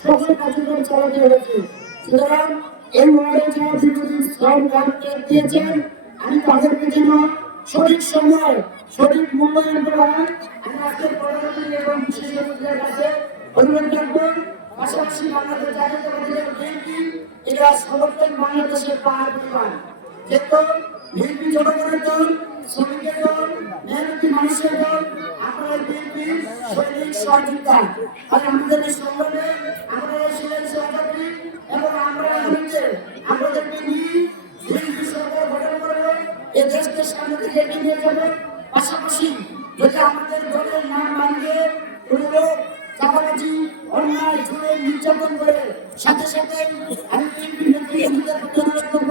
সকল কার্যক্রম চালাতে হয়েছে সুতরাং এই ওয়ার্ডে যারা বিরোধী শ্রম দিয়েছেন আমি তাদেরকে যেন সঠিক সময় সঠিক মূল্যায়ন করা হয় আমি আজকের প্রধানমন্ত্রী এবং বিশেষ কাছে অনুরোধ রাখব পাশাপাশি বাংলাদেশ দল এটা সমর্থন বাংলাদেশের পাহাড় পরিমাণ। যেহেতু বিএনপি জনগণের দল, শ্রমিকের দল, মেহনতি মানুষের দল, আপনারা বিএনপি সৈনিক সহযোগিতা। আর আমাদের সংগ্রামে আমরা ছিলেন সহযোগী এবং আমরা আগামীতে আমাদেরকে নিয়ে বিএনপি সরকার গঠন করব এই দেশকে সামনে থেকে নিয়ে যাবে। পাশাপাশি যদি আমাদের দলের নাম মানবে কোনো লোক চাপাবাজি অন্যায় জুড়ে নির্যাতন করে, সাথে সাথে আমি বিএনপি নেতৃত্বের প্রতি অনুরোধ করব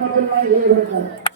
rahmatullahi wa